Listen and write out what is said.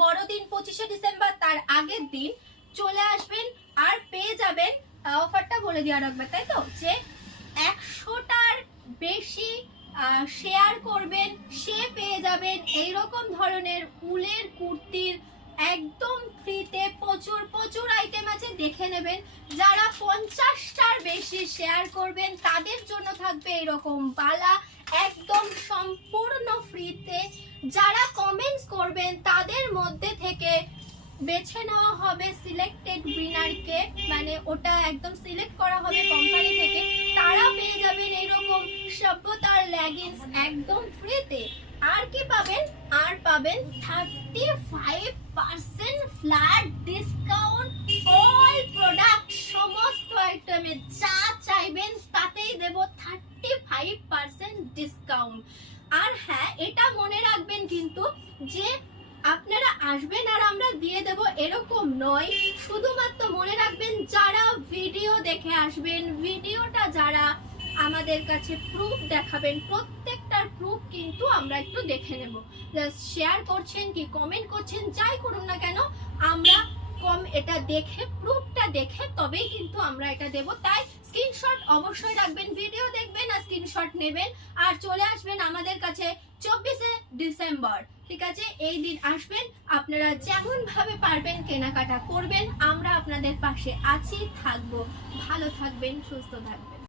বড়দিন 25শে ডিসেম্বর তার আগের দিন চলে আসবেন আর পেয়ে যাবেন অফারটা বলে দেওয়ার একবার, তাই তো, যে 100টার বেশি শেয়ার করবেন সে পেয়ে যাবেন এইরকম ধরনের উলের কুর্তির একদম ফ্রিতে। প্রচুর প্রচুর আইটেম আছে, দেখে নেবেন। যারা 50টার বেশি শেয়ার করবেন তাদের জন্য থাকবে এরকম বালা একদম সম্পূর্ণ ফ্রিতে। যারা কমেন্টস করবেন তাদের মধ্যে থেকে বেছে নেওয়া হবে সিলেক্টেড উইনারকে, মানে ওটা একদম সিলেক্ট করা হবে কোম্পানি থেকে। তারা পেয়ে যাবেন এরকম সভ্যতার লেগিংস একদম ফ্রিতে। আর কি পাবেন? আর পাবেন 35% ফ্ল্যাট ডিসকাউন্ট অল প্রোডাক্ট, সমস্ত আইটেমে যা চাইবেন তাতেই দেব 35% ডিসকাউন্ট। আর হ্যাঁ, এটা মনে রাখবেন কিন্তু যে আপনারা আসবেন আর আমরা দিয়ে দেব এরকম নয়। শুধুমাত্র মনে রাখবেন যারা ভিডিও দেখে আসবেন, ভিডিওটা যারা আমাদের কাছে প্রুফ দেখাবেন, প্রত্যেকটার প্রুফ কিন্তু আমরা একটু দেখে নেব। জাস্ট শেয়ার করছেন কি কমেন্ট করছেন যাই করুন না কেন, আমরা এটা দেখে প্রুফটা দেখে তবেই কিন্তু আমরা এটা দেব। তাই স্ক্রিনশট অবশ্যই রাখবেন, ভিডিও দেখবেন আর স্ক্রিনশট নেবেন আর চলে আসবেন আমাদের কাছে 24শে ডিসেম্বর। ঠিক আছে, এই দিন আসবেন, আপনারা যেমন ভাবে পারবেন কেনাকাটা করবেন, আমরা আপনাদের পাশে আছি, থাকবো। ভালো থাকবেন, সুস্থ থাকবেন।